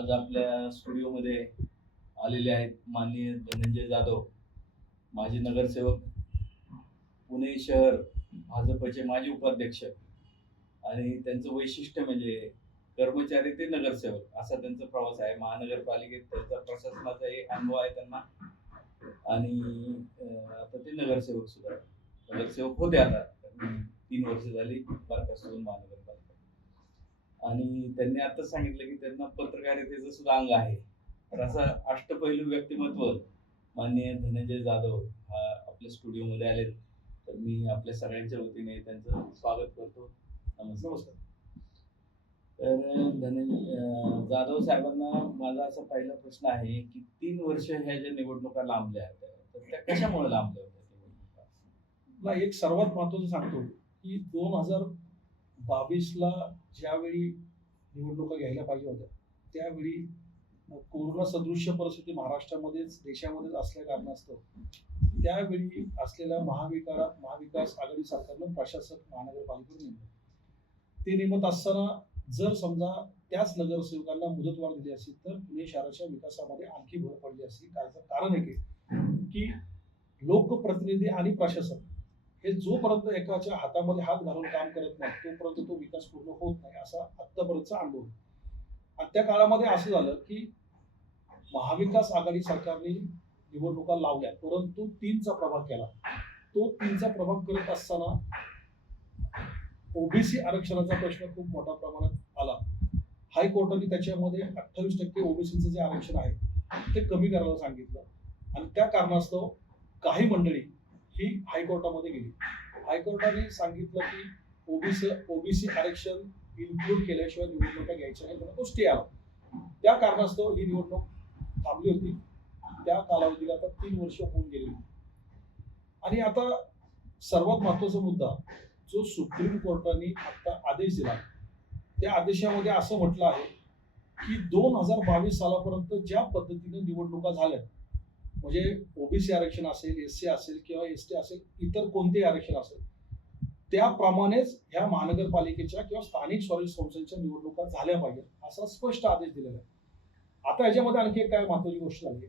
आज आपल्या स्टुडिओमध्ये आलेले आहेत माननीय धनंजय जाधव माजी नगरसेवक पुणे शहर भाजपचे माजी उपाध्यक्ष आणि त्यांचं वैशिष्ट्य म्हणजे कर्मचारी ते नगरसेवक असा त्यांचा प्रवास आहे. महानगरपालिकेत त्यांचा एक अनुभव आहे त्यांना. आणि आता ते नगरसेवक सुद्धा नगरसेवक होते आता. तीन वर्ष झाली बरखास्तून महानगर आणि त्यांनी आता सांगितलं की त्यांना पत्रकारितेचं सुद्धा अंग आहे. तर असं अष्टपैलू व्यक्तिमत्व माननीय धनंजय जाधव हा आपल्या स्टुडिओमध्ये आलेत. तर मी आपल्या सगळ्यांच्या वतीने त्यांचं स्वागत करतो. नमस्कार. तर धनंजय जाधव साहेबांना माझा असा पहिला प्रश्न आहे की तीन वर्ष ह्या ज्या निवडणुका लांबल्या होत्या तर त्या कशामुळे लांबल्या होत्या? निवडणुका एक सर्वात महत्वाचं सांगतो की दोन हजार बावीसला ज्यावेळी निवडणुका घ्यायला पाहिजे होत्या त्यावेळी कोरोना सदृश्य परिस्थिती महाराष्ट्रामध्येच देशामध्येच असल्या कारणास्तव त्यावेळी असलेल्या महाविका महाविकास आघाडी सरकारनं प्रशासक महानगरपालिकेवर नेमलं ते नेमत असताना जर समजा त्याच नगरसेवकांना मुदतवाढ दिली असेल तर पुणे शहराच्या विकासामध्ये आणखी भर पडली असती कारण कारण आहे की- की लोकप्रतिनिधी आणि प्रशासक हे जोपर्यंत एकाच्या हातामध्ये हात घालून काम करत नाही तोपर्यंत तो विकास पूर्ण होत नाही असा आत्तापर्यंतचा आंदोलन. आहे. आणि त्या काळामध्ये असं झालं की महाविकास आघाडी सरकारने निवडणुका लावल्या परंतु तीनचा प्रभाग केला. तो तीनचा प्रभाग करत असताना ओबीसी आरक्षणाचा प्रश्न खूप मोठ्या प्रमाणात आला. हायकोर्टाने त्याच्यामध्ये अठ्ठावीस टक्के ओबीसीचं जे आरक्षण आहे ते कमी करायला सांगितलं. आणि त्या कारणास्तव काही मंडळी ही हायकोर्टामध्ये गेली. हायकोर्टाने सांगितलं की ओबीसी ओबीसी आरक्षण इन्क्लूड केल्याशिवाय निवडणुका घ्यायच्या नाही म्हणून तो स्टे आला त्या कारणास्तव ही निवडणूक थांबली होती. त्या कालावधीला आता तीन वर्ष होऊन गेली. आणि आता सर्वात महत्त्वाचा मुद्दा जो सुप्रीम कोर्टाने आता आदेश दिला त्या आदेशामध्ये असं म्हटलं आहे की दोन हजार बावीस सालापर्यंत ज्या पद्धतीने निवडणुका झाल्या म्हणजे ओबीसी आरक्षण असेल एस सी असेल किंवा एस टी असेल इतर कोणतेही आरक्षण असेल त्याप्रमाणेच ह्या महानगरपालिकेच्या किंवा स्थानिक स्वराज्य संस्थांच्या निवडणुका झाल्या पाहिजेत असा स्पष्ट आदेश दिलेला आहे. आता याच्यामध्ये आणखी एक काय महत्वाची गोष्ट झाली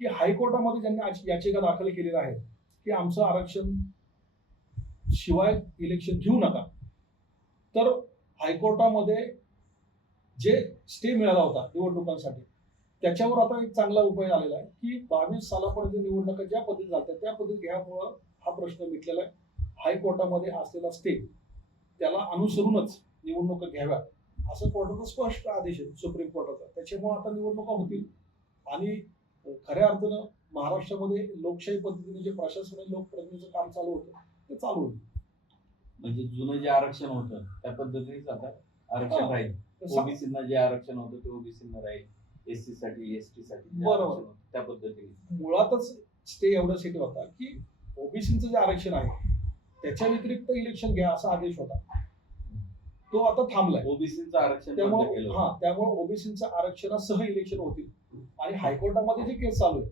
की हायकोर्टामध्ये ज्यांनी आज याचिका दाखल केलेल्या आहेत की आमचं आरक्षण शिवाय इलेक्शन घेऊ नका तर हायकोर्टामध्ये जे स्टे मिळाला होता निवडणुकांसाठी त्याच्यावर आता एक चांगला उपाय आलेला आहे की बावीस सालापर्यंत निवडणुका ज्या पद्धतीत झाल्या त्या पद्धतीत घ्यामुळं हा प्रश्न मिटलेला आहे. हायकोर्टामध्ये असलेला स्टे त्याला अनुसरूनच निवडणुका घ्याव्या असं कोर्टाचा स्पष्ट आदेश आहे सुप्रीम कोर्टाचा. त्याच्यामुळे आता निवडणुका होतील. आणि खऱ्या अर्थानं महाराष्ट्रामध्ये लोकशाही पद्धतीने जे प्रशासन आणि लोकप्रतिनिधीचं काम चालू होतं ते चालू होईल. म्हणजे जुनं जे आरक्षण होतं त्या पद्धतीनेच आता आरक्षण. राहील. ओबीसीना जे आरक्षण होतं ते ओबीसीना राहील. एस सी साठी एस टी साठी बरोबर. त्या पद्धतीने. मुळातच स्टे एवढ्यासाठी होता की ओबीसीचं जे आरक्षण आहे त्याच्या व्यतिरिक्त इलेक्शन घ्या असा आदेश होता. तो आता थांबलाय. ओबीसीचं आरक्षण बंद त्यामुळे केलं हा. त्यामुळे ओबीसीचं आरक्षणासह इलेक्शन होतील. आणि हायकोर्टामध्ये जे केस चालू आहे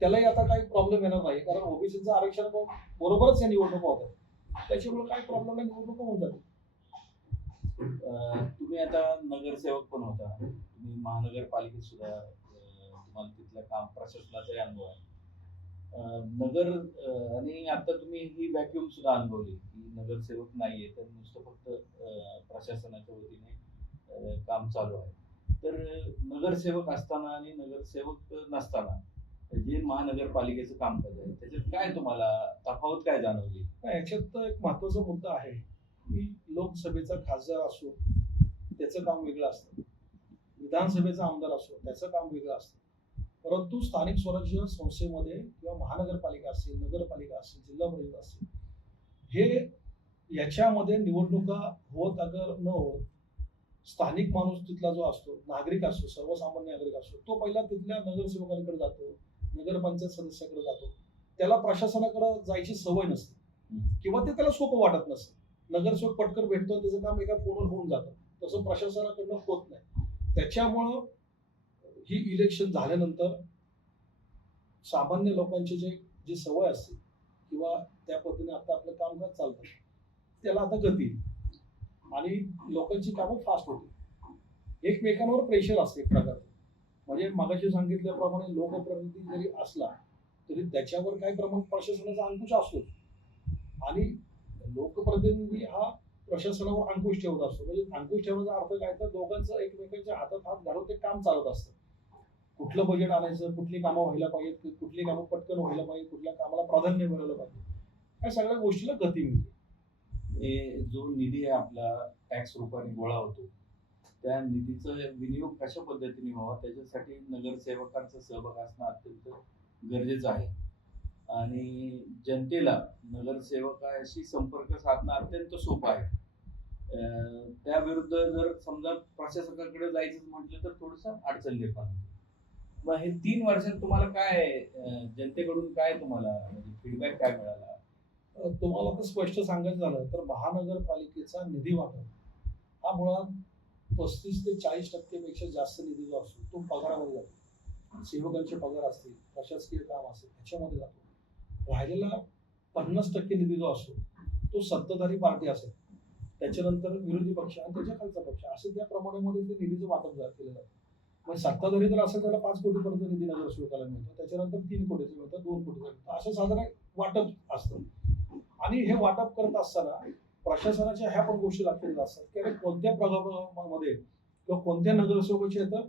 त्यालाही आता काही प्रॉब्लेम येणार नाही कारण ओबीसीचं आरक्षण बरोबरच या निवडणुका होतात. त्याच्यामुळे काही प्रॉब्लेम नाही निवडणुका होऊन जातील. अं, तुम्ही आता नगरसेवक पण होता. मी महानगरपालिकेत सुद्धा तुम्हाला तिथलं काम प्रशासनाचाही अनुभव आहे. नगर आणि आता तुम्ही ही व्हॅक्युम सुद्धा अनुभवली की नगरसेवक नाहीये तर नुसतं फक्त प्रशासनाच्या वतीने काम चालू आहे. तर नगरसेवक असताना आणि नगरसेवक नसताना जे महानगरपालिकेचं कामकाज आहे त्याच्यात काय तुम्हाला तफावत काय जाणवली? याच्यात एक महत्त्वाचा मुद्दा आहे की लोकसभेचा खासदार असो त्याचं काम वेगळं असतं. विधानसभेचा आमदार असो त्याचं काम वेगळं असतं. परंतु स्थानिक स्वराज्य संस्थेमध्ये किंवा महानगरपालिका असेल नगरपालिका असेल जिल्हा परिषद असेल हे याच्यामध्ये निवडणुका होत अगर न होत स्थानिक माणूस तिथला जो असतो नागरिक असतो सर्वसामान्य नागरिक असतो तो पहिला तिथल्या नगरसेवकांकडे जातो नगरपंचायत सदस्याकडे जातो. त्याला प्रशासनाकडे जायची सवय नसते. किंवा ते त्याला सोपं वाटत नसतं. नगरसेवक पटकन भेटतो त्याचं काम एका फोनवर होऊन जातं. तसं प्रशासनाकडनं होत नाही. त्याच्यामुळं ही इलेक्शन झाल्यानंतर सामान्य लोकांची जे जी सवय असते किंवा त्या पद्धतीने आता आपलं कामकाज चालतं त्याला आता गती. येईल. आणि लोकांची कामं फास्ट होते. एकमेकांवर प्रेशर असते एक प्रकारचं म्हणजे मागाशी सांगितल्याप्रमाणे लोकप्रतिनिधी जरी असला तरी त्याच्यावर काही प्रमाण प्रशासनाचा अंकुश असतो. आणि लोकप्रतिनिधी हा प्रशासनावर अंकुश ठेवत असतो. म्हणजे अंकुश ठेवण्याचा अर्थ काय तर दोघांचं एकमेकांच्या हातात हात घालून ते काम चालत असतं. कुठलं बजेट आणायचं कुठली कामं व्हायला पाहिजेत कुठली कामं पटकन व्हायला पाहिजे कुठल्या कामाला प्राधान्य मिळालं पाहिजे. या सगळ्या गोष्टीला गती मिळते. हे जो निधी आहे आपला टॅक्स रूपाने गोळा होतो त्या निधीचा विनियोग कशा पद्धतीने व्हावा? त्याच्यासाठी नगरसेवकांचा सहभाग असणं अत्यंत गरजेचं आहे. आणि जनतेला नगरसेवकाशी संपर्क साधणं अत्यंत सोपं आहे. त्याविरुद्ध जर समजा प्रशासकाकडे जायचं म्हटलं तर थोडंसं अडचण निर्माण होते. मग हे तीन वर्षात तुम्हाला काय जनतेकडून काय तुम्हाला म्हणजे फीडबॅक काय मिळाला? तुम्हाला तर स्पष्ट सांगायचं झालं तर महानगरपालिकेचा निधी वाटप. हा मुळात पस्तीस ते चाळीस टक्केपेक्षा जास्त निधी जो असतो तो पगारामध्ये जातो. सेवकांचे पगार असतील प्रशासकीय काम असेल त्याच्यामध्ये जातो. राहिलेला पन्नास टक्के निधी जो असतो तो सत्ताधारी पार्टी असेल. त्याच्यानंतर विरोधी पक्ष आणि त्याच्या खालचा पक्ष असे त्या प्रमाणामध्ये ते निधीचं वाटप जा- केलं जातं. म्हणजे सत्ताधारी जर असेल त्याला पाच कोटीपर्यंत निधी नगरसेवकाला मिळतो त्याच्यानंतर तीन कोटीचं मिळतं दोन कोटीचं मिळतं असं साधारण वाटप असतं. आणि हे वाटप करत असताना प्रशासनाच्या ह्या पण गोष्टी लक्षात असतात की अरे कोणत्या प्रभागामध्ये किंवा कोणत्या नगरसेवकाची आता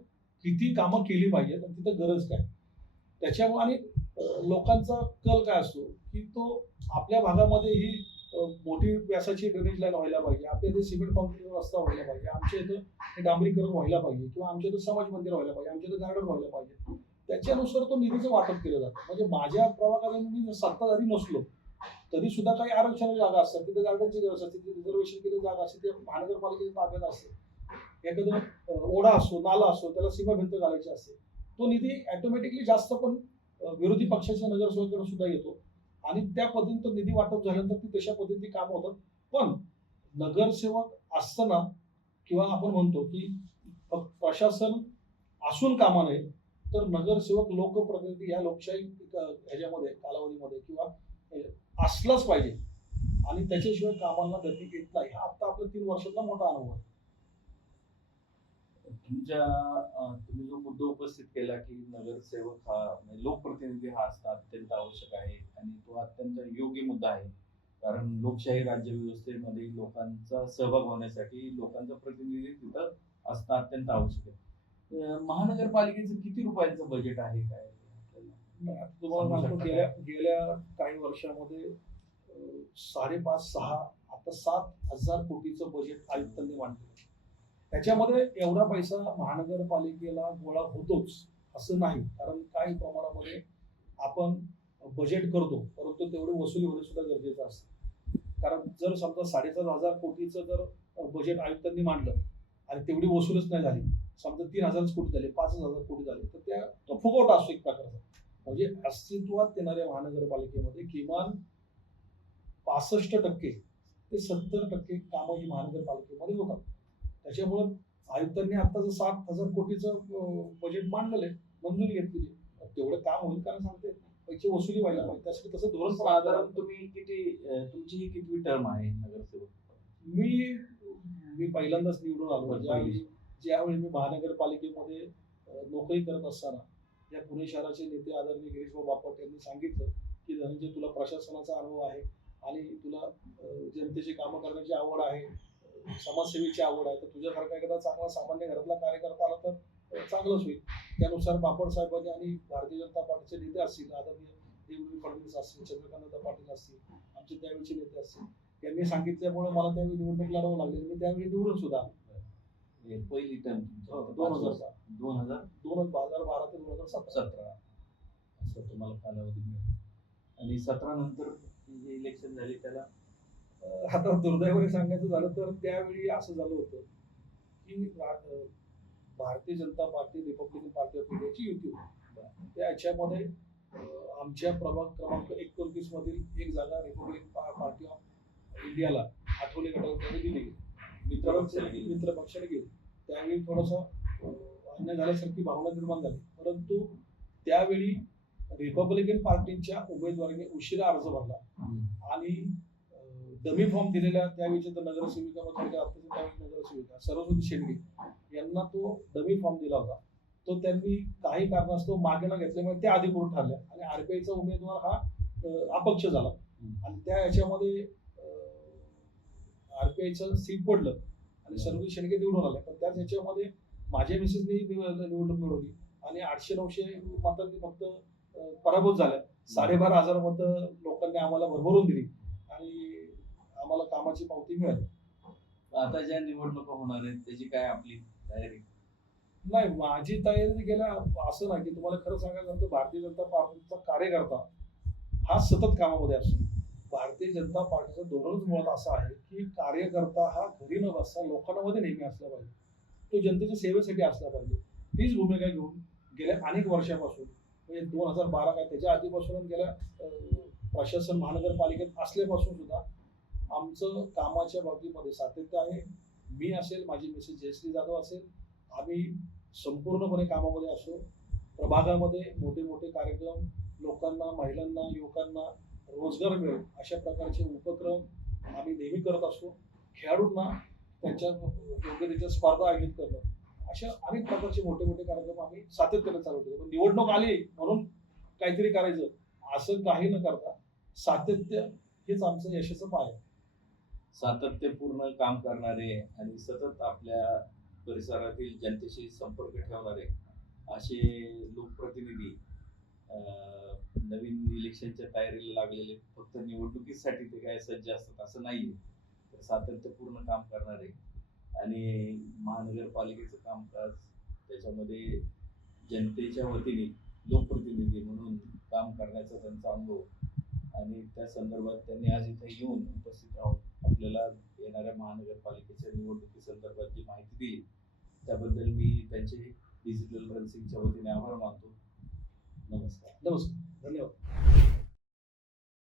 किती कामं केली पाहिजेत आणि तिथं गरज काय? त्याच्यामुळे आणि लोकांचा कल काय असतो? की तो आपल्या भागामध्ये ही मोठी व्यासाची ड्रेनेज लाईन व्हायला पाहिजे. आपल्या इथे सिमेंट कॉन्क्रीट रस्ता व्हायला पाहिजे. आमच्या इथं डांबरीकरण व्हायला पाहिजे किंवा आमच्या इथं समाज मंदिर व्हायला पाहिजे आमच्या इथं गार्डन व्हायला पाहिजे. त्याच्यानुसार तो निधीचं वाटप केलं जातं. म्हणजे माझ्या प्रभागामध्ये मी सत्ताधारी नसलो तरी सुद्धा काही आरक्षणाची जागा असतात. तिथे गार्डनची गरज असते तिथे रिझर्वेशन केली जागा असते ते महानगरपालिकेच्या ताब्यात असते. एखादं ओढा असो नाला असो त्याला सीमा भिंत घालायची असते. तो निधी ऑटोमॅटिकली जास्त पण विरोधी पक्षाच्या नगरसेवकाकडे सुद्धा येतो. आणि त्या पद्धतीने तो निधी वाटप झाल्यानंतर ती तशा पद्धतीने काम होतात. पण नगरसेवक असताना किंवा आपण म्हणतो की प्रशासन असून कामा नये तर नगरसेवक लोकप्रतिनिधी या लोकशाही ह्याच्यामध्ये कालावधीमध्ये किंवा असलाच पाहिजे. आणि त्याच्याशिवाय कामांना गती येत नाही. हा आता आपल्या तीन वर्षातला मोठा अनुभव आहे. तुमच्या तुम्ही जो मुद्दा उपस्थित केला की नगरसेवक हा म्हणजे लोक लोकप्रतिनिधी हा असणं अत्यंत आवश्यक आहे आणि तो अत्यंत योग्य मुद्दा आहे. कारण लोकशाही राज्यव्यवस्थेमध्ये लोकांचा सहभाग होण्यासाठी लोकांचा प्रतिनिधी तिथं असणं अत्यंत आवश्यक आहे. महानगरपालिकेचं किती रुपयांचं बजेट आहे काय? तुम्हाला सांगू सांगतो गेल्या गेल्या काही वर्षामध्ये साडेपाच सहा आता सात हजार कोटीचं बजेट आयुक्तांनी मांडलं. त्याच्यामध्ये एवढा पैसा महानगरपालिकेला गोळा होतोच असं नाही. कारण काही प्रमाणामध्ये आपण बजेट करतो परंतु तेवढी वसुली होणे सुद्धा गरजेचं असतं. कारण जर समजा साडेसात हजार कोटीचं जर बजेट आयुक्तांनी मांडलं आणि तेवढी वसूलच नाही झाली समजा तीन हजारच कोटी झाले पाच हजार कोटी झाले तर त्या तो फुगवटा असतो एक प्रकारचा. म्हणजे अस्तित्वात येणाऱ्या महानगरपालिकेमध्ये किमान पासष्ट टक्के ते सत्तर टक्के कामं ही महानगरपालिकेमध्ये होतात. त्याच्यामुळं आयुक्तांनी आत्ताचं जर सात हजार कोटीचं बजेट मांडलेलं आहे मंजुरी घेतलेली आहे. तेवढं काम होईल कारण सांगते पैसे वसुली व्हायला पाहिजे. त्यासाठी तसं धोरण साधारण. तुम्ही किती तुमची ही कितवी टर्म आहे नगरसेवक? मी मी पहिल्यांदाच निवडून आलो. ज्यावेळी ज्यावेळी मी महानगरपालिकेमध्ये नोकरी करत असताना या पुणे शहराचे नेते आदरणीय गिरीशभाऊ बापट यांनी सांगितलं की धनंजय तुला प्रशासनाचा अनुभव आहे आणि तुला जनतेची कामं करण्याची आवड आहे समाजसेवेची आवड आहे. तर तुझ्यासारखा एखादा चांगला सामान्य घरातला कार्यकर्ता आला तर चांगलंच होईल. त्यानुसार बापट साहेबांनी आणि भारतीय जनता पार्टीचे नेते असतील आदरणीय देवेंद्र फडणवीस असतील चंद्रकांत पाटील असतील आमचे त्यावेळीचे नेते असतील त्यांनी सांगितल्यामुळे मला त्यावेळी निवडणूक लढवावं लागली. मी त्यावेळी निवडून सुद्धा. हे पहिली टर्म दोन हजार दोन हजार? दोन हजार बारा ते दोन हजार सतरा. सतरा. असं तुम्हाला कालावधी मिळाला. आणि सतरा नंतर जे इलेक्शन झाले त्याला आता दुर्दैवाने सांगायचं झालं तर त्यावेळी असं झालं होतं की Bharatiya Janata party Republican party of इंडियाची युती होती. त्या याच्यामध्ये आमच्या प्रभाग क्रमांक एकोणतीस मधील एक जागा रिपब्लिकन पार्टी ऑफ इंडियाला आठवले गटाला दिली गेली. मित्र मित्र पक्षाने गेली. त्यावेळी थोडासा अन्याय झाल्यासारखी भावना निर्माण झाली. परंतु त्यावेळी रिपब्लिकन पार्टीच्या उमेदवाराने उशिरा अर्ज भरला. आणि डमी फॉर्म दिलेला त्यावेळीच्या तर नगरसेविका त्यावेळी नगरसेविका सरस्वती शेंडगे. यांना तो डमी फॉर्म दिला होता. तो त्यांनी काही कारणास्तव मागे न घेतल्यामुळे ते अधिकृत ठरल्या आणि आरपीआयचा उमेदवार हा अपक्ष झाला. आणि त्या याच्यामध्ये आरपीआयचं सीट पडलं. आणि सर्व शेणके निवडून आले पण त्याच ह्याच्यामध्ये माझ्या मिसेसनी निव- निवडणूक मिळवली. आणि आठशे नऊशे मतांनी फक्त पराभूत झाल्या. साडेबारा हजार मतं लोकांनी आम्हाला भरभरून दिली. आणि आम्हाला कामाची पावती मिळाली. आता ज्या निवडणुका होणार आहेत त्याची काय आपली नाही माझी तयारी गेल्या असं नाही की तुम्हाला खरं सांगायचं तर भारतीय जनता पार्टीचा कार्यकर्ता हा सतत कामामध्ये असतो. भारतीय जनता पार्टीचं धोरणच मुळात असं आहे की कार्यकर्ता हा घरी न बसता लोकांमध्ये नेहमी असला पाहिजे. तो जनतेच्या सेवेसाठी असला पाहिजे. तीच भूमिका घेऊन गेल्या अनेक वर्षापासून म्हणजे दोन हजार बारा काय त्याच्या आधीपासून गेल्या प्रशासन महानगरपालिकेत असल्यापासून सुद्धा आमचं कामाच्या बाबतीमध्ये सातत्य आहे. मी असेल माझी मिसेस जयश्री जाधव असेल आम्ही संपूर्णपणे कामामध्ये असो प्रभागामध्ये मोठे मोठे कार्यक्रम लोकांना महिलांना युवकांना रोजगार मिळेल अशा प्रकारचे उपक्रम आम्ही नेहमी करत असतो. खेळाडूंना त्यांच्या योग्यतेच्या स्पर्धा आयोजित करणं अशा अनेक प्रकारचे मोठे मोठे कार्यक्रम आम्ही सातत्याने चालू पण निवडणूक आली म्हणून काहीतरी करायचं असं काही न करता सातत्य हेच आमचं यशाचं पाय. आहे सातत्यपूर्ण काम करणारे आणि सतत आपल्या परिसरातील जनतेशी संपर्क ठेवणारे असे लोकप्रतिनिधी नवीन इलेक्शनच्या तयारीला लागलेले फक्त निवडणुकीसाठी ते काय सज्ज असतात असं नाही तर सातत्यपूर्ण काम करणारे आणि महानगरपालिकेचं कामकाज त्याच्यामध्ये जनतेच्या वतीने लोकप्रतिनिधी म्हणून काम करण्याचा त्यांचा अनुभव. आणि त्या संदर्भात त्यांनी आज इथे येऊन उपस्थित राहून आपल्याला येणाऱ्या महानगरपालिकेच्या निवडणुकी संदर्भात जी माहिती दिली त्याबद्दल मी त्यांचे डिजिटल रन्सिंगच्या वतीने आभार मानतो. नमस्कार. नमस्कार. धन्यवाद.